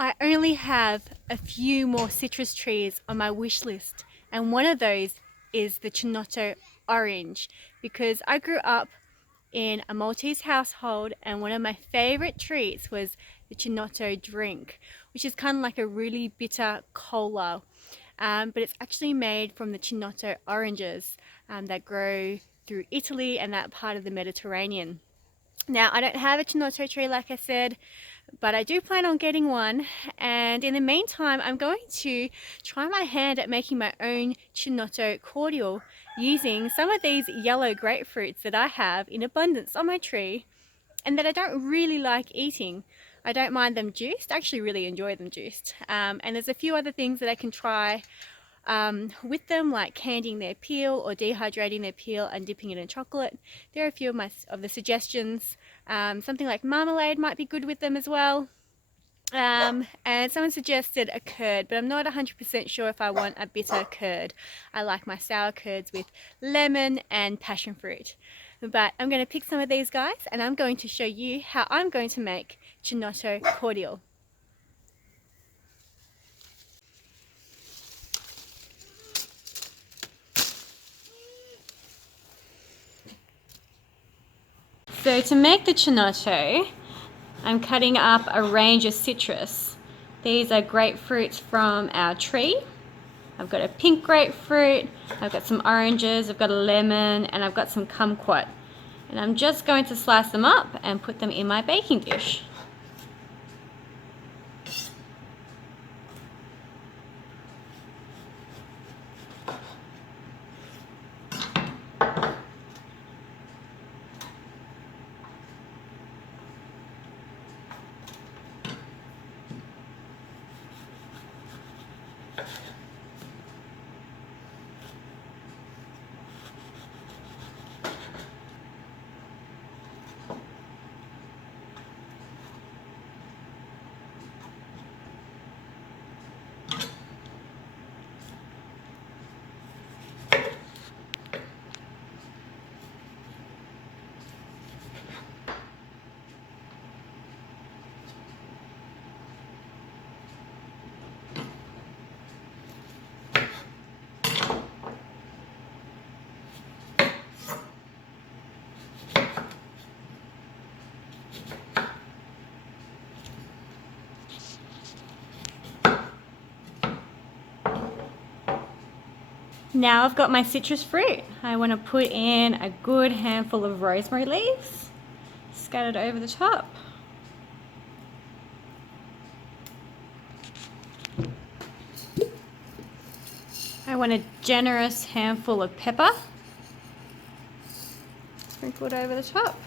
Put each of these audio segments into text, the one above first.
I only have a few more citrus trees on my wish list, and one of those is the Chinotto orange, because I grew up in a Maltese household and one of my favorite treats was the Chinotto drink, which is kind of like a really bitter cola, but it's actually made from the Chinotto oranges that grow through Italy and that part of the Mediterranean. Now, I don't have a Chinotto tree, like I said, but I do plan on getting one. And in the meantime, I'm going to try my hand at making my own Chinotto cordial using some of these yellow grapefruits that I have in abundance on my tree and that I don't really like eating. I don't mind them juiced. I actually really enjoy them juiced. And there's a few other things that I can try with them, like candying their peel or dehydrating their peel and dipping it in chocolate. There are a few of the suggestions. Something like marmalade might be good with them as well. And someone suggested a curd, but I'm not 100% sure if I want a bitter curd. I like my sour curds with lemon and passion fruit. But I'm going to pick some of these guys and I'm going to show you how I'm going to make Chinotto cordial. So to make the Chinotto, I'm cutting up a range of citrus. These are grapefruits from our tree. I've got a pink grapefruit, I've got some oranges, I've got a lemon, and I've got some kumquat. And I'm just going to slice them up and put them in my baking dish. Now I've got my citrus fruit. I want to put in a good handful of rosemary leaves, scattered over the top. I want a generous handful of pepper, sprinkled over the top.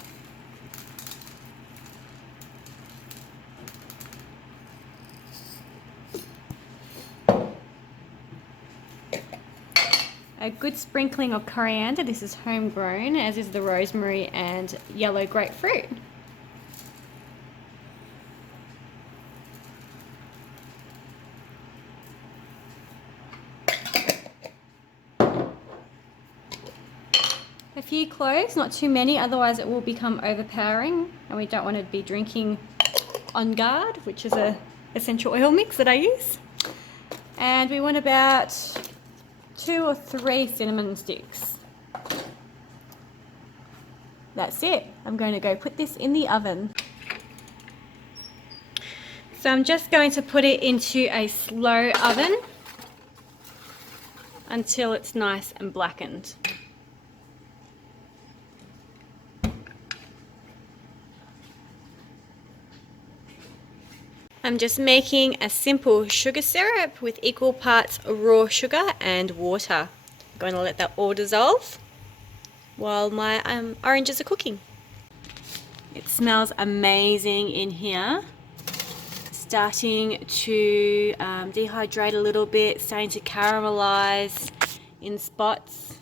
A good sprinkling of coriander. This is homegrown, as is the rosemary and yellow grapefruit. A few cloves, not too many, otherwise it will become overpowering and we don't want to be drinking On Guard, which is a essential oil mix that I use. And we want about 2 or 3 cinnamon sticks. That's it. I'm going to go put this in the oven. So I'm just going to put it into a slow oven until it's nice and blackened. I'm just making a simple sugar syrup with equal parts raw sugar and water. I'm going to let that all dissolve while my oranges are cooking. It smells amazing in here. Starting to dehydrate a little bit, starting to caramelize in spots.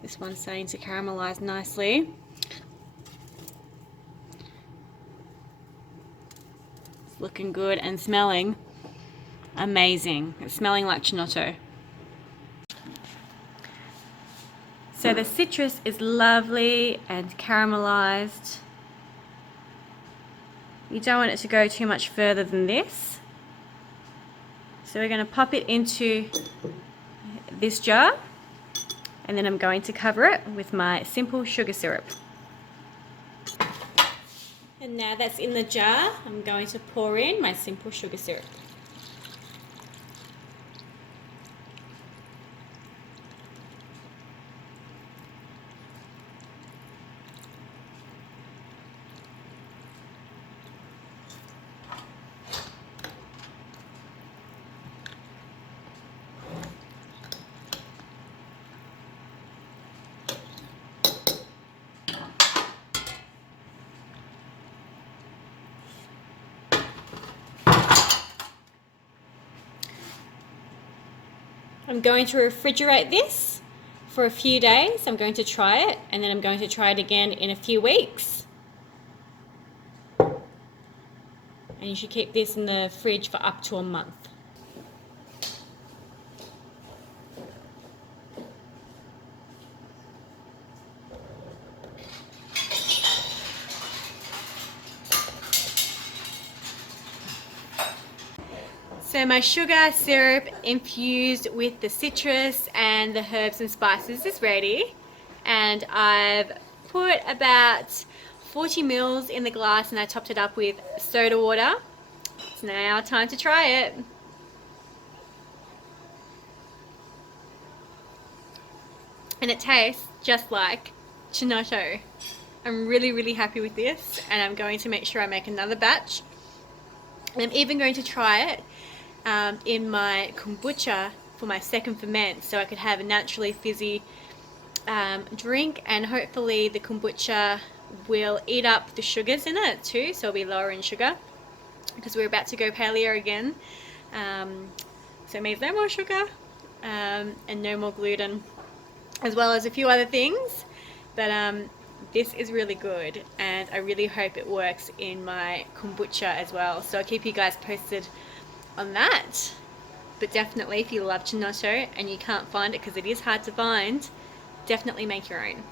This one's starting to caramelize nicely. Looking good and smelling amazing. It's smelling like Chinotto. So the citrus is lovely and caramelized. You don't want it to go too much further than this. So we're going to pop it into this jar, and then I'm going to cover it with my simple sugar syrup. And now that's in the jar, I'm going to pour in my simple sugar syrup. I'm going to refrigerate this for a few days. I'm going to try it, and then I'm going to try it again in a few weeks. And you should keep this in the fridge for up to a month. So my sugar syrup infused with the citrus and the herbs and spices is ready, and I've put about 40 mils in the glass and I topped it up with soda water. It's now time to try it. And it tastes just like Chinotto. I'm really happy with this, and I'm going to make sure I make another batch. And I'm even going to try it in my kombucha for my second ferment, so I could have a naturally fizzy drink, and hopefully the kombucha will eat up the sugars in it too, so it'll be lower in sugar, because we're about to go paleo again. So it means no more sugar and no more gluten, as well as a few other things. But this is really good, and I really hope it works in my kombucha as well. So I'll keep you guys posted on that. But definitely, if you love Chinotto and you can't find it because it is hard to find, definitely make your own.